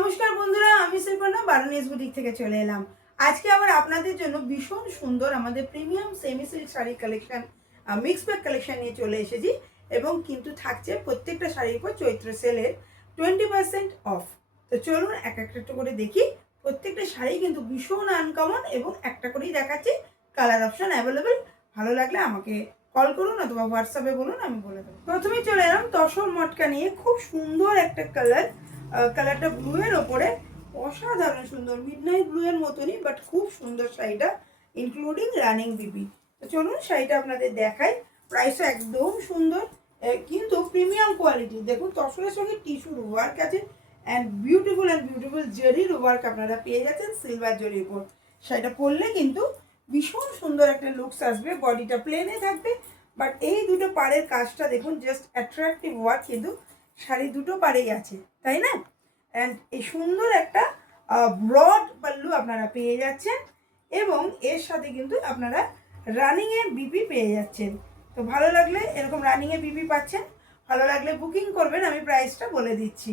নমস্কার বন্ধুরা, আমি শ্রীপর্ণা বারানিস বুটিক থেকে চলে এলাম। আজকে আবার আপনাদের জন্য ভীষণ সুন্দর আমাদের premium semi silk sari collection, mix bag collection নিয়ে চলে এসেছি। এবং কিন্তু থাকছে প্রত্যেকটা শাড়ির উপর চৈত্র সেলের 20% অফ। তো চলুন এক একটা করে দেখি। প্রত্যেকটা শাড়ি কিন্তু ভীষণ আনকমন এবং একটা করেই দেখাচ্ছি। Colour option available. ভালো লাগলে আমাকে কল করুন অথবা হোয়াটসঅ্যাপে বলুন, আমি বলে দেবো। প্রথমেই চলে এলাম তসর মটকা নিয়ে। খুব সুন্দর একটা কালারটা ব্লু এর ওপরে, অসাধারণ সুন্দর মিডনাইট ব্লু এর মতনই, বাট খুব সুন্দর শাড়িটা, ইনক্লুডিং রানিং বিবি। তো চলুন শাড়িটা আপনাদের দেখাই। প্রাইসও একদম সুন্দর, কিন্তু প্রিমিয়াম কোয়ালিটি। দেখুন তসরের সঙ্গে টিস্যুর ওয়ার্ক আছে অ্যান্ড বিউটিফুল জেরির ওয়ার্ক আপনারা পেয়ে যাচ্ছেন সিলভার জরির উপর। শাড়িটা পরলে কিন্তু ভীষণ সুন্দর একটা লুকস আসবে। বডিটা প্লেনে থাকবে, বাট এই দুটো পাড়ের কাজটা দেখুন, জাস্ট অ্যাট্রাকটিভ ওয়ার্ক কিন্তু শাড়ি দুটো পাড়েই আছে, তাই না? অ্যান্ড এই সুন্দর একটা ব্রড পাল্লু আপনারা পেয়ে যাচ্ছেন এবং এর সাথে কিন্তু আপনারা রানিংয়ের বিপি পেয়ে যাচ্ছেন। তো ভালো লাগলে এরকম রানিংয়ে বিপি পাচ্ছেন, ভালো লাগলে বুকিং করবেন। আমি প্রাইসটা বলে দিচ্ছি।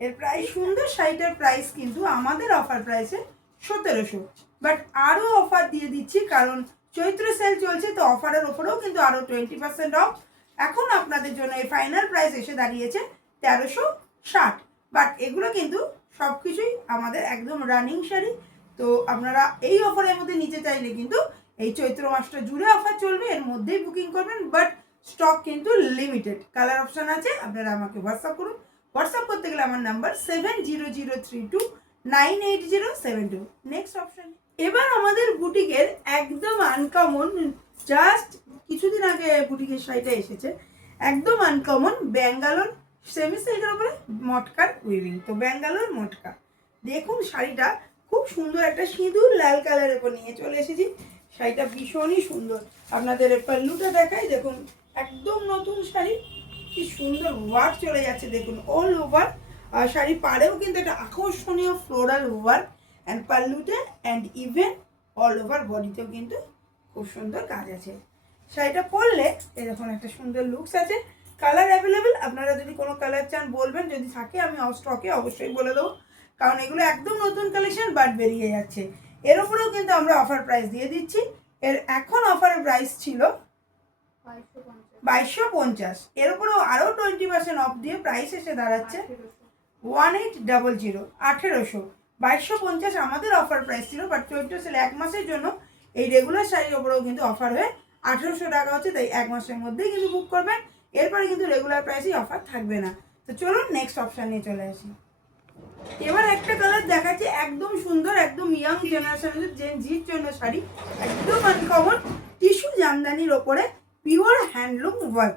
এর প্রাইস সুন্দর শাড়িটার প্রাইস কিন্তু আমাদের অফার প্রাইসে 1700, বাট আরও অফার দিয়ে দিচ্ছি কারণ চৈত্র সেল চলছে। তো অফারের ওপরেও কিন্তু আরও 20% অফ। এখন আপনাদের জন্য এই ফাইনাল প্রাইস এসে দাঁড়িয়েছে 1360, বাট এগুলো কিন্তু সব কিছুই আমাদের একদম রানিং শাড়ি। তো আপনারা এই অফারের মধ্যে নিতে চাইলে কিন্তু এই চৈত্র মাসটা জুড়ে অফার চলবে, এর মধ্যেই বুকিং করবেন। বাট স্টক কিন্তু লিমিটেড। কালার অপশান আছে, আপনারা আমাকে হোয়াটসঅ্যাপ করুন। হোয়াটসঅ্যাপ করতে গেলে আমার নাম্বার 7003298072। Next option. এবার আমাদের বুটিকের একদম আনকমন, জাস্ট কিছুদিন আগে বুটিকের শাড়িটা এসেছে, একদম আনকমন ব্যাঙ্গালোর সেমি সিল্কের উপরে মটকার উইভিং। তো ব্যাঙ্গালোর মটকা, দেখুন শাড়িটা খুব সুন্দর একটা সিঁদুর লাল কালারের উপর নিয়ে চলে এসেছি। শাড়িটা ভীষণই সুন্দর। আপনাদের পাল্লুটা দেখাই, দেখুন একদম নতুন শাড়ি, কি সুন্দর ওয়ার্ক চলে যাচ্ছে দেখুন অল ওভার। শাড়ি পাড়েও কিন্তু একটা আকর্ষণীয় ফ্লোরাল ওয়ার্ক অ্যান্ড পাল্লুতে অ্যান্ড ইভেন অল ওভার বডিতেও কিন্তু খুব সুন্দর কাজ আছে। শাড়িটা পরলে এরকম একটা সুন্দর লুকস আছে। কালার অ্যাভেলেবেল, আপনারা যদি কোনো কালার চান বলবেন, যদি থাকে আমি স্টকে অবশ্যই বলে দেবো, কারণ এগুলো একদম নতুন কালেকশন, বাট বেরিয়ে যাচ্ছে। এর উপরেও কিন্তু আমরা অফার প্রাইস দিয়ে দিচ্ছি। এর এখন অফারের প্রাইস ছিল 2250, এর উপরেও আরও 20% অফ দিয়ে প্রাইস এসে দাঁড়াচ্ছে 1800, 1800। 2250 আমাদের অফার প্রাইস ছিল, বাট চৈত্র সেল এক মাসের জন্য এই রেগুলার শাড়ির ওপরেও কিন্তু অফার হয়ে 1800 টাকা হচ্ছে। তাই এক মাসের মধ্যেই কিন্তু বুক করবেন, এরপরে কিন্তু রেগুলার প্রাইসেই অফার থাকবে না। তো চলুন নেক্সট অপশান নিয়ে চলে আসি। এবার একটা কালার দেখাচ্ছি, একদম সুন্দর, একদম ইয়াং জেনারেশনের জির জন্য শাড়ি, একদম আনকমন টিস্যু জামদানির ওপরে পিওর হ্যান্ডলুম ওয়ার্ক।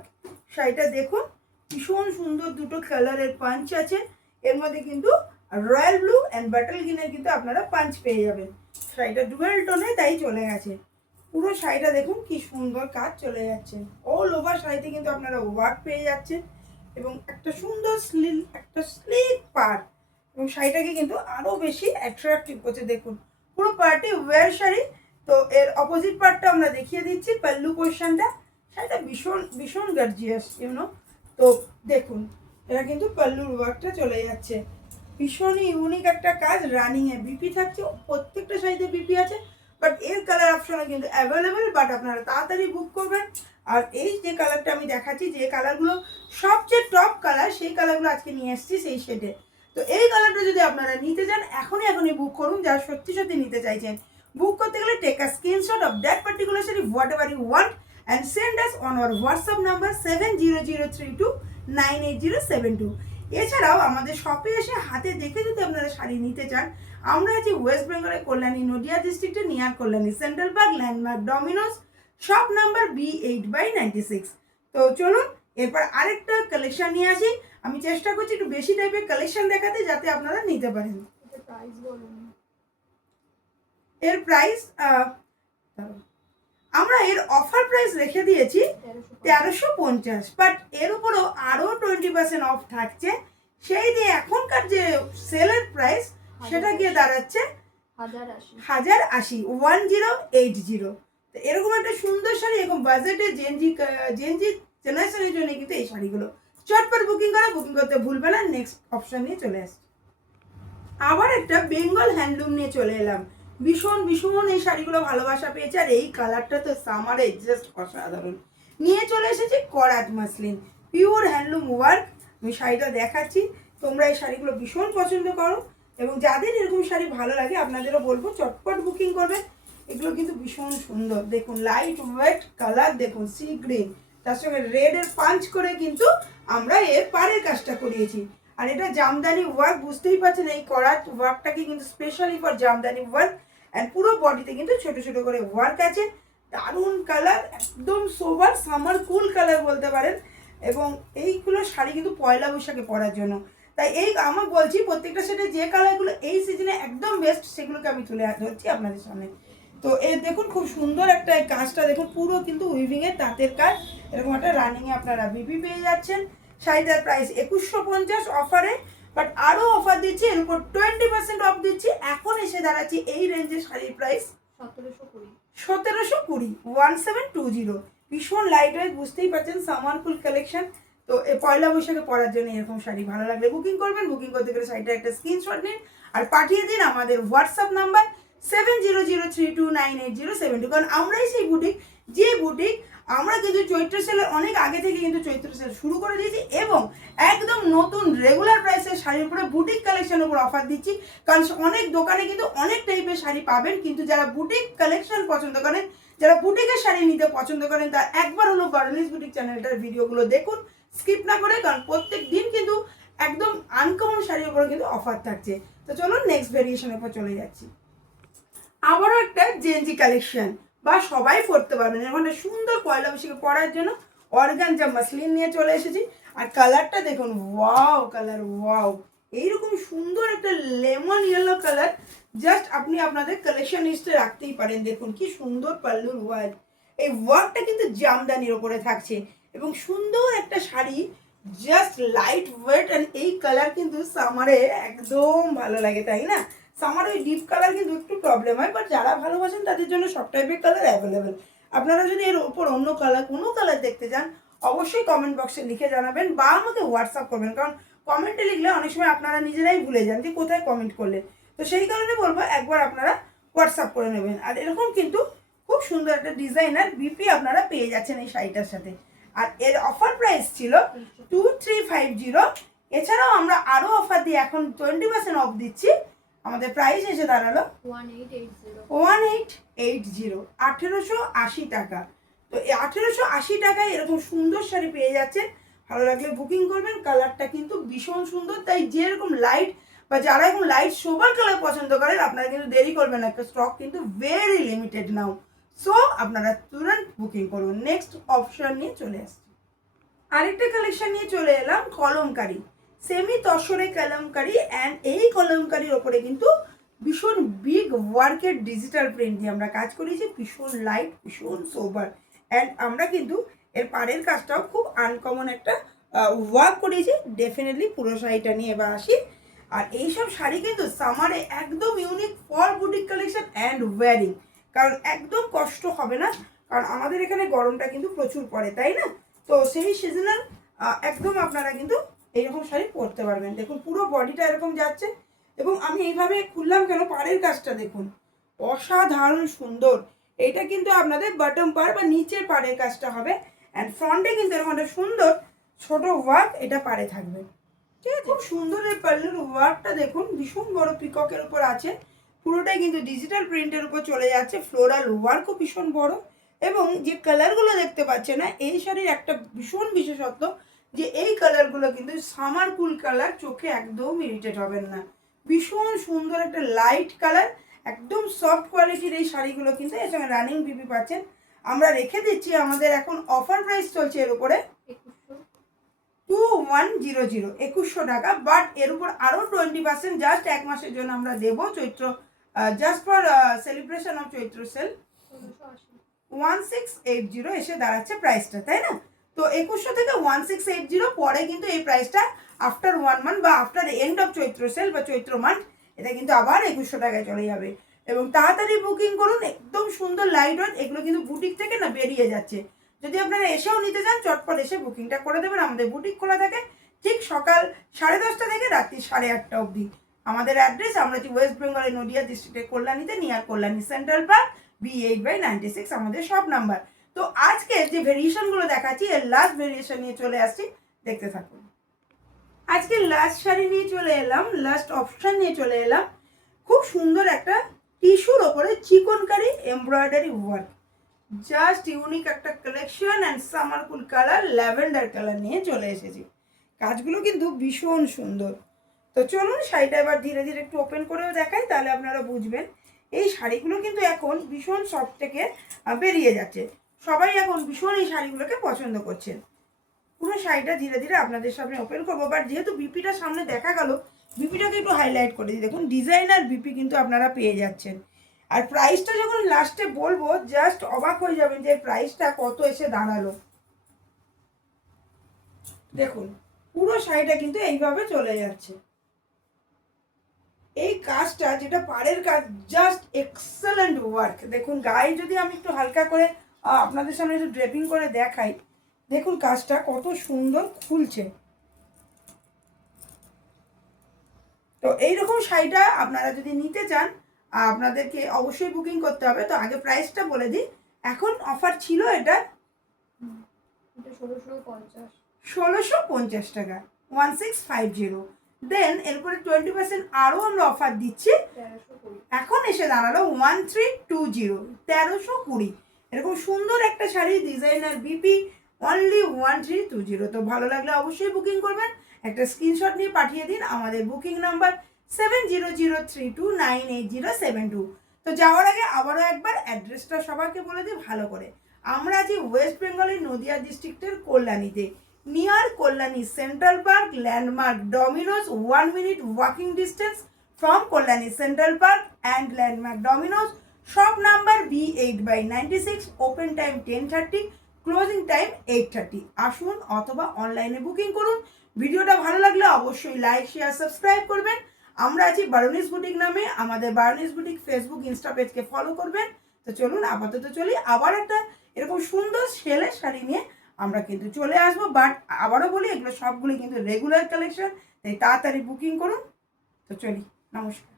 শাড়িটা দেখুন ভীষণ সুন্দর, দুটো কালারের পাঞ্চ আছে। এর মধ্যে কিন্তু রয়্যাল ব্লু অ্যান্ড বাটল গ্রিনের কিন্তু আপনারা পাঞ্চ পেয়ে যাবেন। শাড়িটা ডুয়েল টোনে, তাই চলে গেছে। পুরো শাড়িটা দেখুন কি সুন্দর কাজ চলে যাচ্ছে। অল ওভার শাড়িতে কিন্তু আপনারা ওয়ার্ক পেয়ে যাচ্ছেন এবং একটা সুন্দর একটা স্লিক পাড়, এবং শাড়িটাকে কিন্তু আরও বেশি অ্যাট্রাকটিভ করছে। দেখুন পুরো পার্টি ওয়্যার শাড়ি। তো এর অপোজিট পার্টটা আমরা দেখিয়ে দিচ্ছি, পাল্লু পোর্শনটা। শাড়িটা ভীষণ গর্জিয়াস, তো দেখুন এটা কিন্তু পাল্লুর ওয়ার্কটা চলে যাচ্ছে। ভীষণই ইউনিক একটা কাজ। রানিংয়ে বিপি থাকছে, প্রত্যেকটা শাড়িতে বিপি আছে, বাট এর কালার অপশনে কিন্তু অ্যাভেলেবেল, বাট আপনারা তাড়াতাড়ি বুক করবেন। আর এই যে কালারটা আমি দেখাচ্ছি, যে কালারগুলো সবচেয়ে টপ কালার, সেই কালারগুলো আজকে নিয়ে এসেছি সেই শেডে। তো এই কালারটা যদি আপনারা নিতে চান, এখনই বুক করুন। যারা সত্যি নিতে চাইছেন, বুক করতে গেলে take a screenshot of that particular sari, whatever you want, and send us on our WhatsApp number 7003298072। এছাড়াও আমাদের শপে এসে হাতে দেখে যদি আপনারা শাড়ি নিতে চান, আমরা আছি ওয়েস্ট বেঙ্গলের কল্যাণী নদিয়া ডিস্ট্রিক্টে, near Kalyani central park, landmark Domino's, shop number B8/96। তো চলুন এরপর আরেকটা কালেকশন নিয়ে আসি। আমি চেষ্টা করছি একটু বেশি টাইপের কালেকশন দেখাতে, যাতে আপনারা নিতে পারেন। এর প্রাইস আমরা এর অফার প্রাইস রেখে দিয়েছি 1350, বাট এর উপরও আরও 20% অফ থাকছে। সেই দিয়ে এখনকার যে সেলের প্রাইস, সেটা গিয়ে দাঁড়াচ্ছে 1080, 1080। তো এরকম একটা সুন্দর শাড়ি, এরকম বাজেটে জেনজি জেনারেশনের জন্য কিন্তু এই শাড়িগুলো চটপট বুকিং করতে ভুলবে না। নেক্সট অপশন নিয়ে চলে আসছি। আবার একটা বেঙ্গল হ্যান্ডলুম নিয়ে চলে এলাম। ভীষণ ভীষণ এই শাড়িগুলো ভালোবাসা পেয়েছে, আর এই কালারটা তো সামারে জাস্ট অসাধারণ। নিয়ে চলে এসেছি করাত মাসলিন, পিওর হ্যান্ডলুম ওয়ার্ক। আমি শাড়িটা দেখাচ্ছি, তোমরা এই শাড়িগুলো ভীষণ পছন্দ করো, এবং যাদের এরকম শাড়ি ভালো লাগে আপনাদেরও বলবো চটপট বুকিং করবেন। এগুলো কিন্তু ভীষণ সুন্দর, দেখুন লাইট ওয়েট কালার, দেখুন সি গ্রিন, তার সঙ্গে রেডের পাঞ্চ করে কিন্তু আমরা এর পাড়ের কাজটা করিয়েছি। আর এটা জামদানি ওয়ার্ক, বুঝতেই পারছেন এই করাত ওয়ার্কটাকে কিন্তু specially for Jamdani work. And পুরো বডিতে কিন্তু ছোট ছোট করে ওয়ার্ক আছে। দারুণ কালার, একদম সোবার সামার কুল কালার বলতে পারেন। এবং এইগুলো শাড়ি কিন্তু পয়লা বৈশাখে পরার জন্য, তাই এই আমার বলছি প্রত্যেকটা সেটে যে কালারগুলো এই সিজনে একদম বেস্ট সেগুলোকে আমি তুলে ধরছি আপনাদের সামনে। তো এর দেখুন খুব সুন্দর একটা এই কাজটা দেখুন, পুরো কিন্তু উইভিংয়ের তাঁতের কাজ, এরকম একটা রানিংয়ে আপনারা বিপি পেয়ে যাচ্ছেন। শাড়িটার প্রাইস 2150 অফারে, বাট আরও অফার দিচ্ছি, এর উপর 20% অফ দিচ্ছি। এখন এসে দাঁড়াচ্ছি এই রেঞ্জের শাড়ির প্রাইস 1720, 1720। ভীষণ লাইট ওয়েট, বুঝতেই পারছেন সামারকুল কালেকশন। তো এই পয়লা বৈশাখে পরার জন্য এরকম শাড়ি ভালো লাগলে বুকিং করবেন। বুকিং করতে গেলে শাড়িটার একটা স্ক্রিনশট নিন আর পাঠিয়ে দিন আমাদের হোয়াটসঅ্যাপ নাম্বার 7003298072। কারণ আমরাই সেই বুটিক, যে বুটিক আমরা কিন্তু চৈত্র সেলের অনেক আগে থেকে কিন্তু চৈত্র সেল শুরু করে দিয়েছি, এবং একদম নতুন রেগুলার প্রাইসের শাড়ির উপরে বুটিক কালেকশনের উপর অফার দিচ্ছি। কারণ অনেক দোকানে কিন্তু অনেক টাইপের শাড়ি পাবেন, কিন্তু যারা বুটিক কালেকশন পছন্দ করেন, যারা বুটিকের শাড়ি নিতে পছন্দ করেন, তার একবার হলো বার্নিস বুটিক চ্যানেলটার ভিডিওগুলো দেখুন স্কিপ না করে, কারণ প্রত্যেক দিন কিন্তু একদম আনকমন শাড়ির উপরে কিন্তু অফার থাকছে। তো চলুন নেক্সট ভেরিয়েশনের উপর চলে যাচ্ছি। আবারও একটা জেনজি কালেকশন, বা সবাই পরতে পারবেন এর মানে সুন্দর পয়লা বৈশাখে পরার জন্য অর্গানজা মাসলিন নিয়ে চলে এসেছি। আর কালারটা দেখুন, ওয়াও কালার, ওয়াও, এইরকম সুন্দর একটা লেমন ইয়েলো কালার, জাস্ট আপনি আপনাদের কালেকশন লিস্টে রাখতেই পারেন। দেখুন কি সুন্দর পাল্লুর ওয়ার্ক, এই ওয়ার্কটা কিন্তু জামদানির ওপরে থাকছে, এবং সুন্দর একটা sari, just light weight. And এই কালার কিন্তু সামারে একদম ভালো লাগে, তাই না? সামার ওই ডিপ কালার কিন্তু একটু প্রবলেম হয়, বাট যারা ভালোবাসেন তাদের জন্য সব টাইপের কালার অ্যাভেলেবেল। আপনারা যদি এর ওপর অন্য কালার কোনো কালার দেখতে চান অবশ্যই কমেন্ট বক্সে লিখে জানাবেন, বা আমাকে হোয়াটসঅ্যাপ করবেন। কারণ কমেন্টে লিখলে অনেক সময় আপনারা নিজেরাই ভুলে যান যে কোথায় কমেন্ট করলে। তো সেই কারণে বলবো একবার আপনারা হোয়াটসঅ্যাপ করে নেবেন। আর এরকম কিন্তু খুব সুন্দর একটা ডিজাইনার বিপি আপনারা পেয়ে যাচ্ছেন এই শাড়িটার সাথে। আর এর অফার প্রাইস ছিল 2350। এছাড়াও আমরা আরও অফার দিয়ে এখন 20% অফ দিচ্ছি। আমাদের প্রাইস এসে দাঁড়ালো 1880, 1880 টাকা। তো এই 1880 টাকায় এরকম সুন্দর শাড়ি পেয়ে যাচ্ছেন। ভালো লাগলে বুকিং করবেন। কালারটা কিন্তু ভীষণ সুন্দর, তাই যেরকম লাইট বা যারা এখন লাইট সোবার কালার পছন্দ করেন আপনারা কিন্তু দেরি করবেন না, স্টক কিন্তু ভেরি লিমিটেড নাও। সো আপনারা তুরন্ত বুকিং করুন। নেক্সট অপশন নিয়ে চলে আসছি, আরেকটা কালেকশন নিয়ে চলে এলাম, কলমকারি, সেমি তসরে কলমকারি। অ্যান্ড এই কলমকারির ওপরে কিন্তু ভীষণ বিগ ওয়ার্কের ডিজিটাল প্রিন্ট দিয়ে আমরা কাজ করেছি, ভীষণ লাইট, ভীষণ সোবার। অ্যান্ড আমরা কিন্তু এর পাড়ের কাজটাও খুব আনকমন একটা ওয়ার্ক করেছি। ডেফিনেটলি পুরো শাড়িটা নিয়ে এবার আসি। আর এইসব শাড়ি কিন্তু সামারে একদম unique for boutique collection and wearing, কারণ একদম কষ্ট হবে না, কারণ আমাদের এখানে গরমটা কিন্তু প্রচুর পড়ে, তাই না? তো সেই সিজনাল একদম আপনারা কিন্তু এইরকম শাড়ি পরতে পারবেন। দেখুন পুরো বডিটা এরকম যাচ্ছে, এবং আমি এইভাবে খুললাম কেন, পাড়ের কাজটা দেখুন অসাধারণ সুন্দর। এইটা কিন্তু আপনাদের বটম পাড় বা নিচের পাড়ের কাজটা হবে। অ্যান্ড ফ্রন্টে কিন্তু এরকম একটা সুন্দর ছোট ওয়ার্ক এটা পাড়ে থাকবে, ঠিক আছে? খুব সুন্দর এই পার্লের ওয়ার্কটা দেখুন, ভীষণ বড় পিককের উপর আছে, পুরোটাই কিন্তু ডিজিটাল প্রিন্টের উপর চলে যাচ্ছে। ফ্লোরাল ওয়ার্কও ভীষণ বড়, এবং যে কালারগুলো দেখতে পাচ্ছে না, এই শাড়ির একটা ভীষণ বিশেষত্ব যে এই কালারগুলো কিন্তু সামার কুল কালার, চোখে একদম ইরিটেট হবেন না। ভীষণ সুন্দর একটা লাইট কালার, একদম সফট কোয়ালিটির এই শাড়িগুলো কিন্তু এর সঙ্গে রানিং বিপি পাচ্ছেন। আমরা রেখে দিচ্ছি, আমাদের এখন অফার প্রাইস চলছে এর উপরে 2100, 2100 টাকা। বাট এর উপর আরও 20% জাস্ট এক মাসের জন্য আমরা দেবো, Chaitra just for celebration of Chaitra sale. 1680 এসে দাঁড়াচ্ছে প্রাইসটা, তাই না? তো 2100 থেকে 1680 পরে কিন্তু এই প্রাইসটা আফটার 1 মান্থ বা after end of Chaitra sale বা চৈত্র মান্থ এটা কিন্তু আবার 2100 টাকায় চলে যাবে। এবং তাড়াতাড়ি বুকিং করুন, একদম সুন্দর লাইট ওয়েট, এগুলো কিন্তু বুটিক থেকে না বেরিয়ে যাচ্ছে। যদি আপনারা এসেও নিতে চান চটপট এসে বুকিংটা করে দেবেন। আমাদের বুটিক খোলা থাকে ঠিক সকাল 10:30 থেকে রাত্রি 8:30 অবধি। আমাদের অ্যাড্রেস, আমরা হচ্ছে ওয়েস্ট বেঙ্গলের নদিয়া ডিস্ট্রিক্টের কল্যাণীতে, near Kalyani central park, B8/96 আমাদের সব নাম্বার। তো আজকে যে ভেরিয়েশনগুলো দেখাচ্ছি এর লাস্ট ভেরিয়েশন নিয়ে চলে আসছি, দেখতে থাকুন। আজকে লাস্ট শাড়ি নিয়ে চলে এলাম, লাস্ট অপশন নিয়ে চলে এলাম। খুব সুন্দর একটা টিস্যুর ওপরে chikankari embroidery work, just unique একটা collection and summer cool colour, lavender colour নিয়ে চলে এসেছি। কাজগুলো কিন্তু ভীষণ সুন্দর। তো চলুন শাড়িটা এবার ধীরে ধীরে একটু ওপেন করেও দেখাই, তাহলে আপনারা বুঝবেন। এই শাড়িগুলো কিন্তু এখন ভীষণ সফট থেকে বেরিয়ে যাচ্ছে, সবাই এখন ভীষণ এই শাড়িগুলোকে পছন্দ করছেন। পুরো শাড়িটা ধীরে ধীরে আপনাদের সামনে ওপেন করবো, বাট যেহেতু বিপিটা সামনে দেখা গেল, বিপিটাকে একটু হাইলাইট করে দিই। দেখুন ডিজাইনার বিপি কিন্তু আপনারা পেয়ে যাচ্ছেন। আর প্রাইসটা যখন লাস্টে বলবো জাস্ট অবাক হয়ে যাবেন যে প্রাইসটা কত এসে দাঁড়ালো। দেখুন পুরো শাড়িটা কিন্তু এইভাবে চলে যাচ্ছে। এই কাজটা যেটা পাড়ের কাজ, জাস্ট এক্সেলেন্ট ওয়ার্ক। দেখুন গায়ে যদি আমি একটু হালকা করে আপনাদের সামনে একটু ড্রেপিং করে দেখাই, দেখুন কাজটা কত সুন্দর খুলছে। তো এইরকম শাড়িটা আপনারা যদি নিতে চান আপনাদেরকে অবশ্যই বুকিং করতে হবে। তো আগে প্রাইসটা বলে দিই, এখন অফার ছিল এটা 1650 টাকা, 1650। দেন এরপরে 20% আরও আমরা অফার দিচ্ছি, এখন এসে দাঁড়ালো 1320, 1320। এরকম সুন্দর একটা শাড়ি ডিজাইনার বিপি, অনলি 1320। তো ভালো লাগলে অবশ্যই বুকিং করবেন, একটা স্ক্রিনশট নিয়ে পাঠিয়ে দিন আমাদের বুকিং নাম্বার 7003298072। তো যাওয়ার আগে আবারও একবার অ্যাড্রেসটা সবাইকে বলে দিই ভালো করে। আমরা আছি ওয়েস্ট বেঙ্গলের নদিয়া ডিস্ট্রিক্টের কল্যাণীতে, near Kalyani central park, landmark Domino's, 1 minute walking distance from Kalyani central park and landmark Domino's. Shop number B8/96, open time 10:30, closing time 8:30। আসুন অথবা অনলাইনে বুকিং করুন। ভিডিওটা ভালো লাগলে অবশ্যই লাইক শেয়ার সাবস্ক্রাইব করবেন। আমরা আছি বারোনিস বুটিক নামে, আমাদের বারোনিস বুটিক ফেসবুক ইনস্টা পেজকে ফলো করবেন। তো চলুন আপাতত চলি, আবার একটা এরকম সুন্দর সেলের শাড়ি নিয়ে আমরা কিন্তু চলে আসবো। বাট আবারও বলি এগুলো সবগুলি কিন্তু রেগুলার কালেকশন, তাই তাড়াতাড়ি বুকিং করুন। তো চলি, নমস্কার।